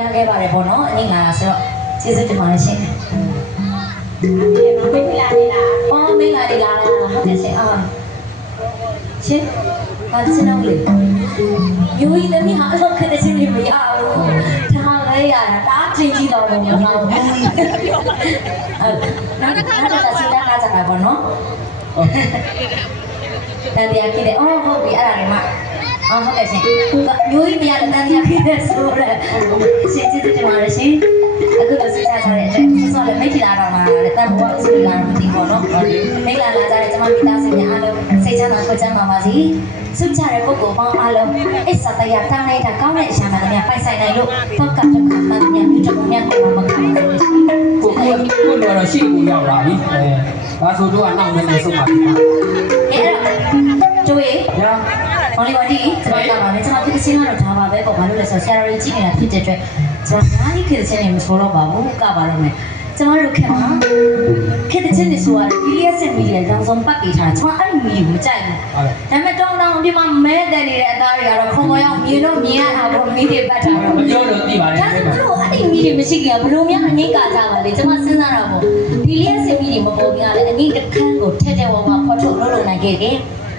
ရခဲ့ပါတယ်ပေါ့နော်အငိမ့်လာဆိုတော့ကျေးဇူးတင်ပါတယ်ရှင်မင်္ဂလာနေလားအော်မင်္ဂလာလေးလာလာဟုတ်တယ်ရှင်အော်ရှင်ဘာစနေလို့ယူရီသမီးဟာအလုပ်ခက်တဲ့ချင်းတွေမရဘူးထားလဲရတာတားချင်းကြီးတော့တော့မဟုတ်ဘူးအဲ့နောက်တစ်ခါတော့စီတာကားကြတာပေါ့နော်တန်တရားဖြစ်တယ်အော်ဟုတ်ပြီအဲ့ဒါတွေမှ အော်ဟုတ်တယ်ရှင်ယူရီမရတဲ့တန်တရားဖြစ်တဲ့ဆိုတော့ရှင်ကျေးဇူးတင်ပါတယ်ရှင်အခုတော့စိတ်ချထားတဲ့အတွက်ဆိုတော့မိတ်ထီလာတော့မှာတန်ဘောအစီအလာမသိဘူးနော်မိလာလာကြတဲ့ကျွန်မမိသားစုများအားလုံးစိတ်ချမ်းသာကိုချမ်းသာပါစေစုချတဲ့ပုဂ္ဂိုလ်ပေါင်းအားလုံးအစ္ဆတရားတန်းလိုက်တာကောင်းတဲ့အရာမှန်များပိုက်ဆိုင်နိုင်လို့တော့ကပ်တစ်ခါမှန်များမြတ်တော်များကိုမခံပါဘူးရှင်ကိုကိုကိုတော့ရှေ့ကိုရောက်လာပြီအဲဘာဆိုတော့အနောက်နဲ့နေဆုံးပါပြီ။အဲ့တော့ကျွေးညာ။ မောင်လေးဝတီကျွန်တော်ကပါမယ်ကျွန်တော်ဖြစ်ချင်းကတော့ထားပါပဲပေါ့ဘာလို့လဲဆိုတော့ဆရာတော်ကြီးကြည့်နေတာဖြစ်တဲ့အတွက်ကျွန်တော်အားကြီးဖြစ်ချင်းနေမဆိုတော့ပါဘူးကပါတော့မယ်။ကျွန်တော်တို့ခင်ဗျာဖြစ်ချင်းနေဆိုရဒီလျက်စင်မီလီရောင်စုံပတ်ပေးထားကျွန်တော်အဲ့မီလီကိုကြိုက်တယ်ဟုတ်တယ်။ဒါပေမဲ့တောင်းတောင်းအပြစ်မမဲတဲ့နေတဲ့အသားတွေကတော့ခုံပေါ်ရောက်မြင်တော့မြင်ရတာပေါ့မီလီပတ်ထားတော့မပြောလို့သိပါတယ်ဒါဆိုလို့အဲ့ဒီမီတွေမရှိခင်ကဘလို့များအငိမ့်ကကြပါလေကျွန်မစဉ်းစားတာပေါ့ဒီလျက်စင်မီတွေမပေါ်ခင်ကလည်းအငိမ့်တစ်ခန်းကိုထက်တဲ့ဝါမှာဖော်ထုတ်လုပ်လုပ်နိုင်ခဲ့တယ်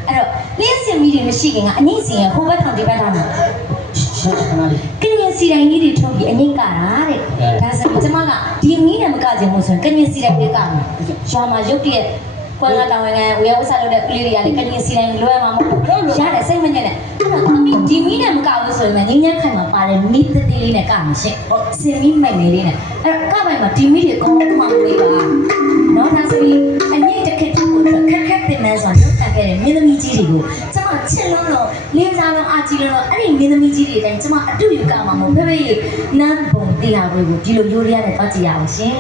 အဲ့တော့လျက်စင်မီတွေမရှိခင်ကအငိမ့်စီရဟိုဘက်ထောင်ဒီဘက်ထောင်မှာရှင်းခဏလေးကင်းရစီတိုင်းကြီးတွေထုတ်ပြီးအငိမ့်ကတာတဲ့ဒါဆိုကျွန်မကဒီငီးနဲ့မကကြဘူးဆိုရင်ကင်းရစီတိုင်းလေးကမှာရွာမှာရုပ်တရက်ကွန်လာတောင်ဝင်ကဝေယဥစားလုပ်တဲ့ကလေးတွေကလည်းကင်းရစီတိုင်းလွယ်မှာမဟုတ်ဘူးရတယ်စိတ်မညစ်နဲ့အဲ့တော့သမီးဒီမီးနဲ့မကဘူးဆိုရင်ငင်းငင်းခိုင်မှာပါတယ်မီးသေးသေးလေးနဲ့ကမှာရှင့်စင်မီမိုင်လေးလေးနဲ့အဲ့တော့ကပိုင်မှာဒီမီတွေကောင်းကောင်းမှမေးပါနော်ဒါဆိုရင်အငိမ့်တစ်ခက်တစ်ခုအတွက်ခက်ခက်တင်နေဆိုတော့တက် ခဲ့တဲ့မင်းသမီးကြီးတွေကိုကျမချစ်လုံးလုံးလေးစားလုံးအားကြီးလုံးလုံးအဲ့ဒီမင်းသမီးကြီးတွေတိုင်းကျမအတူယူကမှာမဟုတ်ဖေဖေရေနန်းပုံတရားပွဲကိုဒီလိုရိုးရရနဲ့ပတ်ကြည့်ရအောင်ရှင်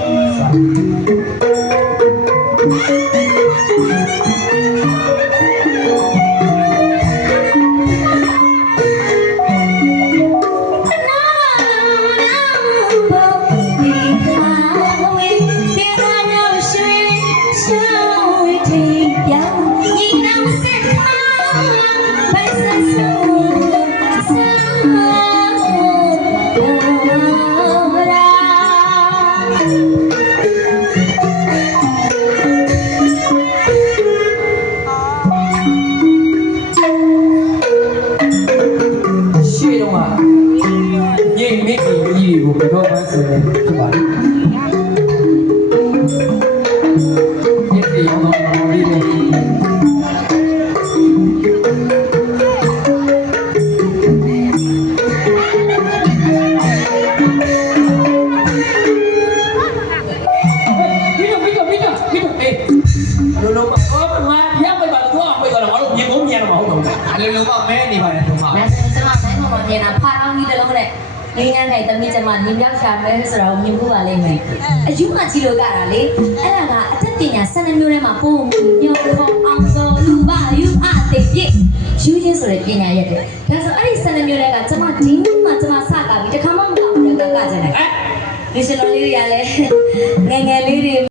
ကုန်မြင်တော့မဟုတ်တော့ဘူးအလိုလိုမမဲနေပါတယ်တော့ဒါဆိုရင်ကျမဆိုင်ပေါ်မှာမြင်တာဖာအောင်ကြီးတစ်လုံးနဲ့ငင်းငန်းနိုင်တမိကျမနင်းပြောက်ရှာမဲဆိုတော့မြင်ဖို့ပါလိမ့်မယ်အယူမကြီးလို့ကတာလေအဲ့ဒါကအသက်ပညာ12မျိုးထဲမှာပို့ညောခေါအောင်စောလူပါယူအတေပြည့်ယူချင်းဆိုတဲ့ပညာရက်တယ်ဒါဆိုအဲ့ဒီ12မျိုးတွေကကျမဒီနေ့မှကျမစကားပြီးတခါမှမကောက်ဘူးလေကကကြတယ်ဒီစလိုလေးတွေကလည်းငယ်ငယ်လေးတွေ